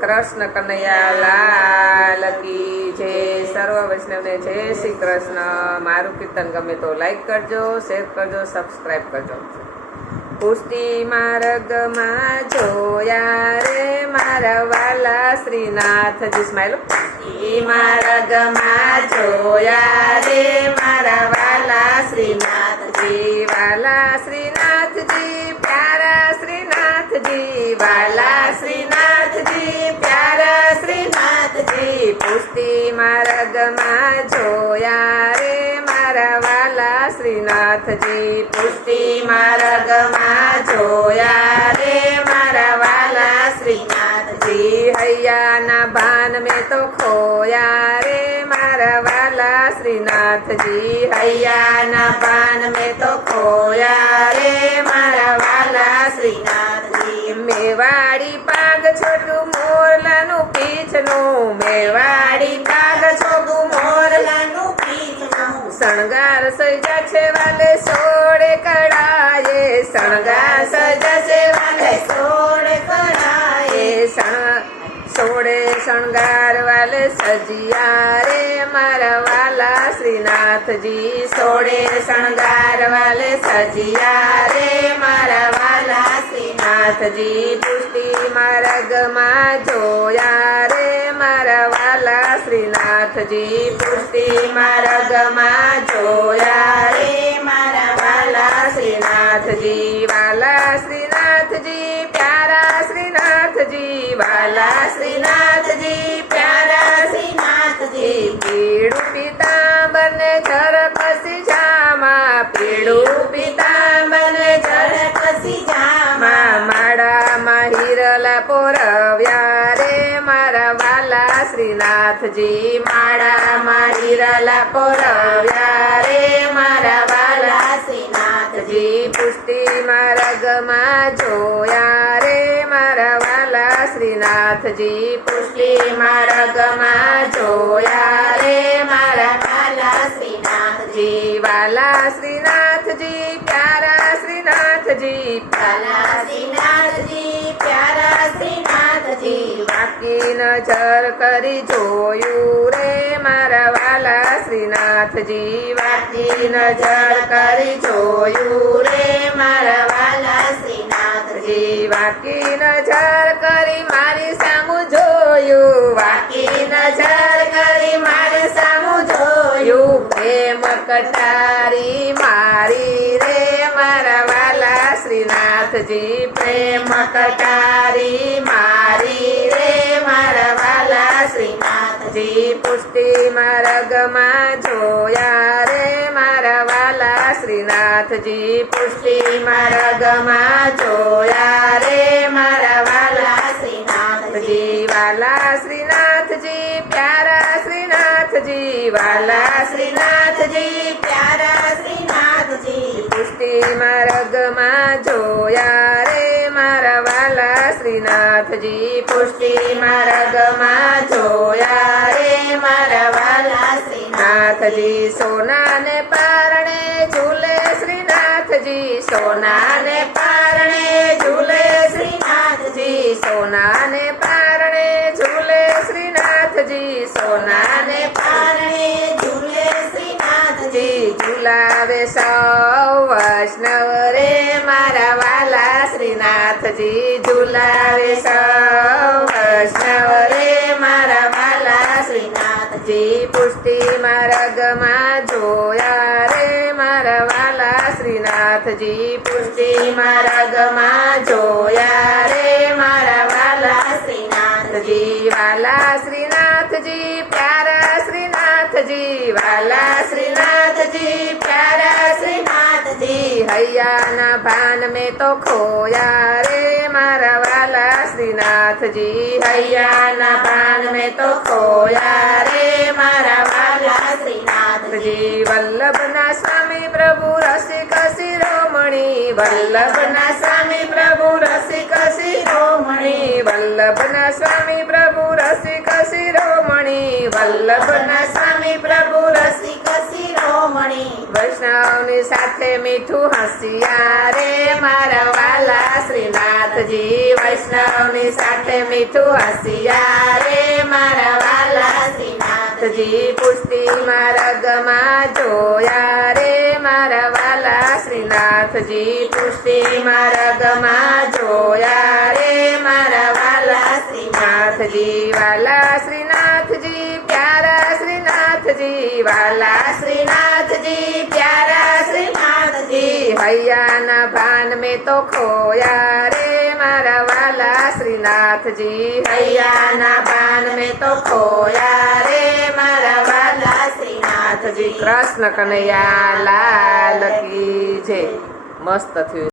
કૃષ્ણ કનૈયા લાલ કી જય સર્વ વૈષ્ણવને જય શ્રી કૃષ્ણ મારું કીર્તન ગમે તો લાઈક કરજો, શેર કરજો સબસ્ક્રાઈબ કરજો. પુષ્ટિ માર્ગમાં જોયા રે મારા વાલા શ્રીનાથજી સ્માઈલો માર્ગમાં જોયા રે મારા વાલા શ્રીનાથજી વાલા શ્રીનાથજી પ્યારા શ્રીનાથજી, વાલા શ્રીનાથજી પ્યારા શ્રીનાથજી પુષ્ટિ માર્ગમાં જોયા રે મારા વાલા શ્રીનાથજી પુષ્ટિ માર્ગમાં જોયા રે મારા વાલા શ્રીનાથજી હૈયાના ભાન મેં તો ખોયા રે મારા વાલા શ્રીનાથજી હૈયાના ભાન મેં તો ખોયા રે મારા વાલા શ્રીનાથજી મેવાડી પાગ છોટું મોરલાનું પીછનું મેવાડી પાગ શણગાર સજા છે વાલે, સોળે કડાયે શણગાર સજા છે વાલે, સોળે શણ, સોળે શણગાર વાલે, સજિયા રે મારા વાલા, શ્રીનાથજી, સોળે શણગાર વાલે, સજિયા રે મારા વાલા, શ્રીનાથજી, પુષ્ટિ માર્ગમાં જોયા રે મારા વાલા, શ્રીનાથજી, પુષ્ટિ માર્ગમાં શ્રીનાથજી મારી રાલા પોરવ્યા રે, મારા વાલાસી શ્રીનાથજી. પુષ્ટિ માર્ગમાં જોયા રે, મારા વાલા શ્રીનાથજી. પુષ્ટિ માર્ગમાં જોયા રે, મારા વાલા શ્રીનાથજી. વાલા શ્રીનાથજી બાકી નજર કરી જોયું રે મારા વાલા શ્રીનાથજી બાકી નજર કરી જોયું રે મારા વાલા શ્રીનાથજી બાકી નજર કરી મારી સામુ જોયું બાકી નજર કરી મારી સામુ જોયું, પ્રેમ કટારી મારી રે શ્રીનાથજી પ્રેમ કટારી મારી રે, મારાવાલા શ્રીનાથજી. પુષ્ટિ માર્ગમાં જોયા રે મારા શ્રીનાથજી. પુષ્ટિ માર્ગમાં જોયા શ્રીનાથજી માર્ગમાં જોયા રે મારા વાલા શ્રીનાથજી પુષ્ટિ. માર્ગમાં જોયા રે મારા વાલા શ્રીનાથજી. સોનાને પારણે ઝૂલે શ્રીનાથજી. સોનાને પારણે ઝૂલે શ્રીનાથજી. સોનાને પારણે વૈષ્ણવ રે મારા વાલા શ્રીનાથજી ઝુલાવે સૌ. વૈષ્ણવ રે મારા વાલા શ્રીનાથજી પુષ્ટિ માર્ગમાં જોયા રે. મારા વાલા શ્રીનાથજી પુષ્ટિ માર્ગમાં જોયા રે. મારા વાલા શ્રીનાથજી વાલા શ્રીનાથજી, પ્યારા શ્રીનાથજી વાલા શ્રીનાથજી, પ્યારા શ્રીનાથજી, હૈયાના ભાન મેં તો ખોયા રે મારા વાલા શ્રીનાથજી, હૈયાના ભાન મેં તો ખોયા રે મારા વાલા શ્રીનાથજી. વલ્લભના સ્વામી પ્રભુ રસિક શિરોમણી, વલ્લભના સ્વામી પ્રભુ રસિક શિરોમણી, વલ્લભના સ્વામી પ્રભુ રસિક શિરોમણી, વલ્લભના સ્વામી પ્રભુ વૈષ્ણવની સાથે મીઠું હસિયા રે મારા વાલા શ્રીનાથજી. વૈષ્ણવની સાથે મીઠું હસિયા રે મારા વાલા શ્રીનાથજી. પુષ્ટિ માર્ગમાં જોયા રે મારા વાલા શ્રીનાથજી. પુષ્ટિ માર્ગમાં જોયા રે મારા વાલા શ્રીનાથજી. વાલા વાલા શ્રીનાથજી, પ્યારા શ્રીનાથજી, હૈયાના ભાન મેં તો ખોયા રે મારા વાલા શ્રીનાથજી. હૈયાના ભાન મેં તો ખોયા રે મારા વાલા શ્રીનાથજી. કૃષ્ણ કનૈયા, લાલ કી જય. મસ્ત થયું.